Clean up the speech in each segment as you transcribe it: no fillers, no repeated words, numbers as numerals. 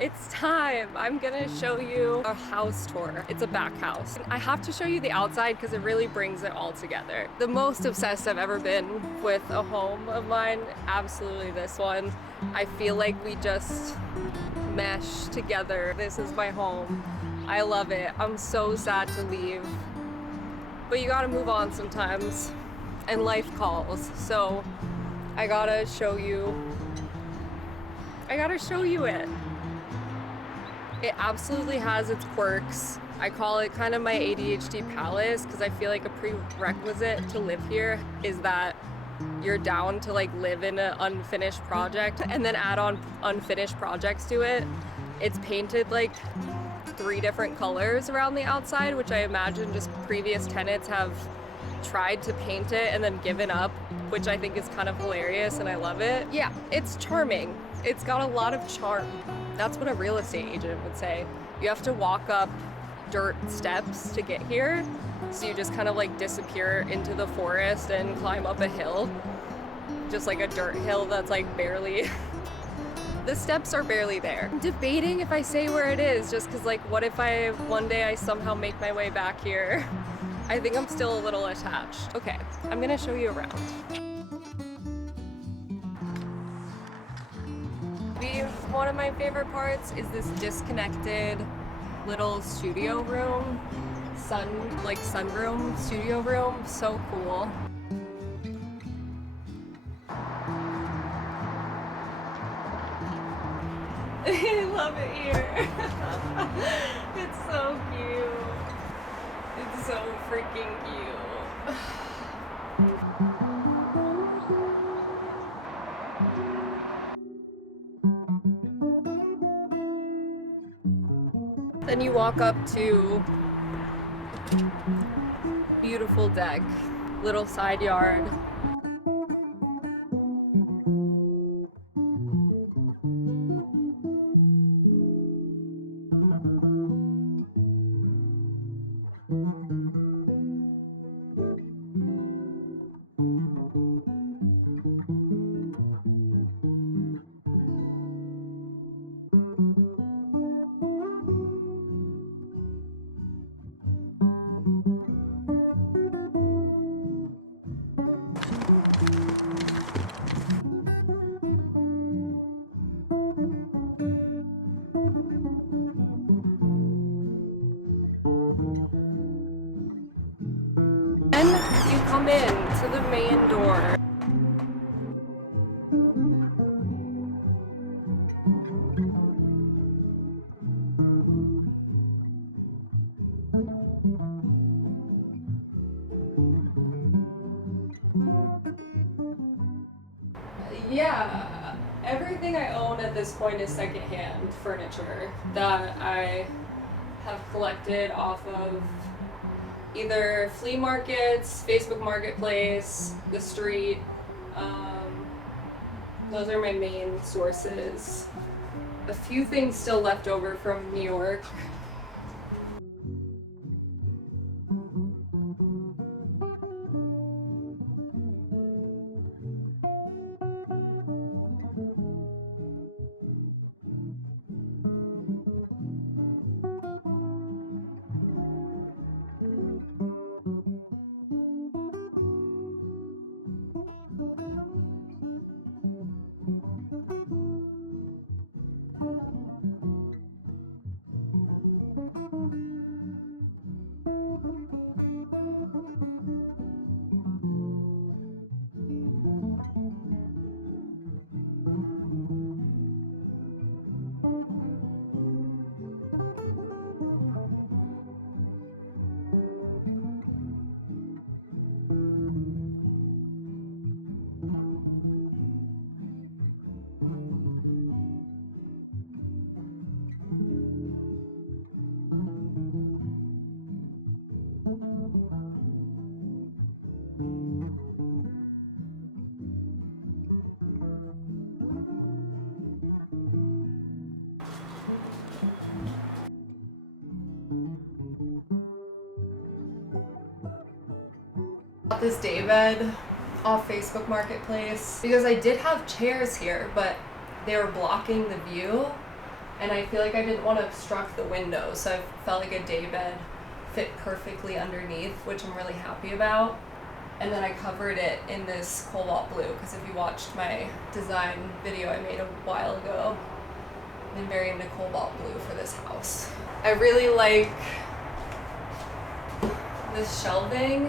It's time. I'm gonna show you a house tour. It's a back house. I have to show you the outside because it really brings it all together. The most obsessed I've ever been with a home of mine, absolutely this one. I feel like we just mesh together. This is my home. I love it. I'm so sad to leave. But you gotta move on sometimes, and life calls. So I gotta show you it. It absolutely has its quirks. I call it kind of my ADHD palace because I feel like a prerequisite to live here is that you're down to like live in an unfinished project and then add on unfinished projects to it. It's painted like 3 different colors around the outside, which I imagine just previous tenants have tried to paint it and then given up, which I think is kind of hilarious and I love it. Yeah, it's charming. It's got a lot of charm. That's what a real estate agent would say. You have to walk up dirt steps to get here. So you just kind of like disappear into the forest and climb up a hill. Just like a dirt hill that's like barely, the steps are barely there. I'm debating if I say where it is just cause like what if one day I somehow make my way back here? I think I'm still a little attached. Okay, I'm gonna show you around. One of my favorite parts is this disconnected little studio room, sunroom studio room. So cool. I love it here. It's so cute. It's so freaking cute. Then you walk up to beautiful deck, little side yard. Then you come in to the main door. Yeah, everything I own at this point is secondhand furniture that I have collected off of either flea markets, Facebook Marketplace, the street. Those are my main sources. A few things still left over from New York. Got this daybed off Facebook Marketplace because I did have chairs here, but they were blocking the view. and I feel like I didn't want to obstruct the window, so I felt like a day bed fit perfectly underneath, which I'm really happy about. And then I covered it in this cobalt blue, because if you watched my design video I made a while ago, I'm very into cobalt blue for this house. I really like this shelving.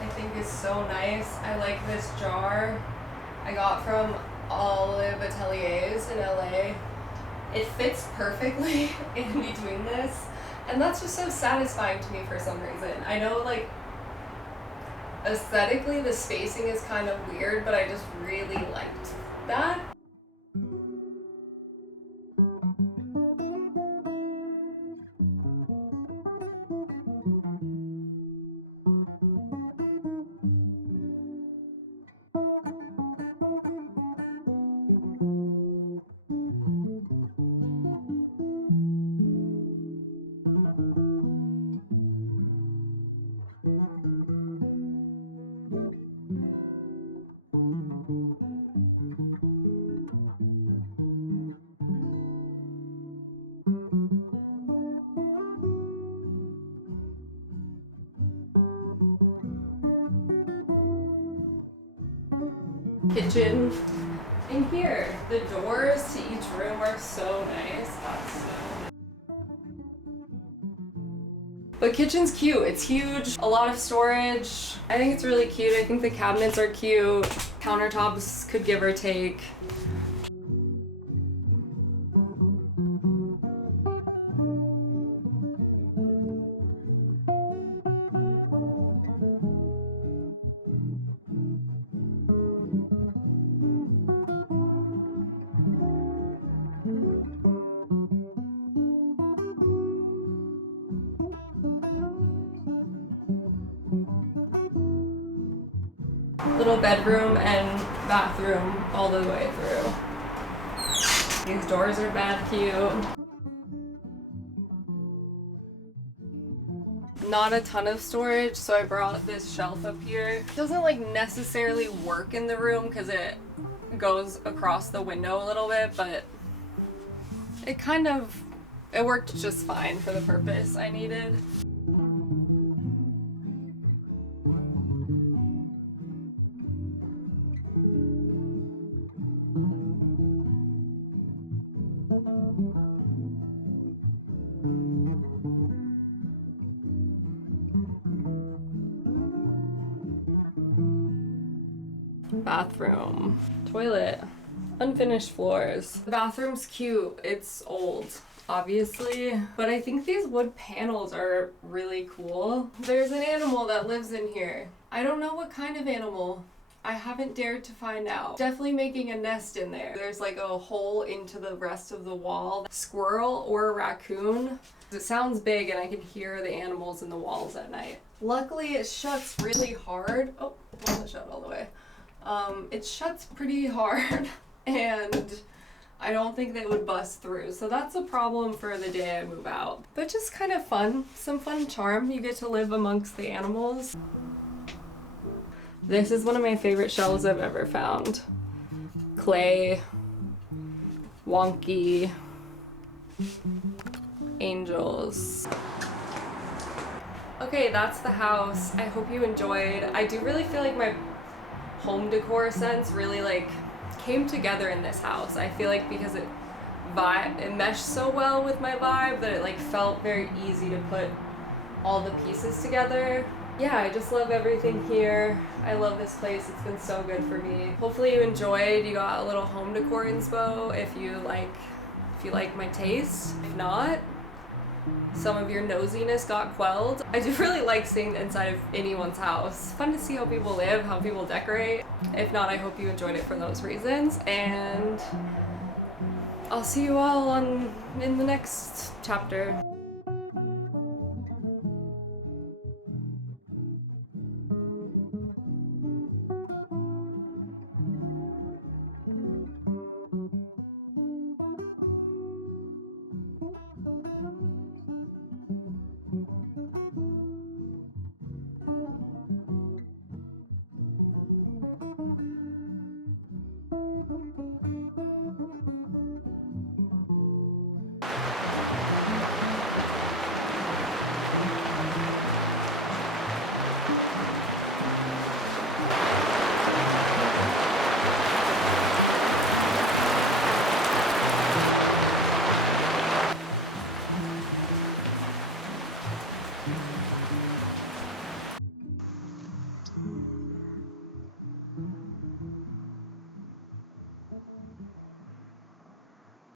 I think is so nice. I like this jar I got from Olive Ateliers in LA. It fits perfectly in between this, and that's just so satisfying to me for some reason. I know, like, aesthetically the spacing is kind of weird, but I just really liked that. Kitchen in here. The doors to each room are so nice. But kitchen's cute. It's huge, a lot of storage. I think it's really cute. I think the cabinets are cute. Countertops could give or take. Little bedroom and bathroom all the way through. These doors are bad cute. Not a ton of storage, so I brought this shelf up here. It doesn't like necessarily work in the room because it goes across the window a little bit, but it worked just fine for the purpose I needed. Bathroom, toilet, unfinished floors. The bathroom's cute. It's old, obviously, but I think these wood panels are really cool. There's an animal that lives in here. I don't know what kind of animal. I haven't dared to find out. Definitely making a nest in there. There's like a hole into the rest of the wall. Squirrel or a raccoon. It sounds big and I can hear the animals in the walls at night. Luckily it shuts really hard. Oh, it wasn't shut all the way. It shuts pretty hard and I don't think they would bust through. So that's a problem for the day I move out. But just kind of fun, some fun charm. You get to live amongst the animals. This is one of my favorite shelves I've ever found. Clay, wonky, angels. Okay, that's the house. I hope you enjoyed. I do really feel like my home decor sense really like came together in this house. I feel like because it meshed so well with my vibe that it like felt very easy to put all the pieces together. Yeah, I just love everything here. I love this place. It's been so good for me. Hopefully you enjoyed. You got a little home decor inspo if you like my taste. If not, some of your nosiness got quelled. I do really like seeing the inside of anyone's house. Fun to see how people live, how people decorate. If not, I hope you enjoyed it for those reasons. And I'll see you all in the next chapter.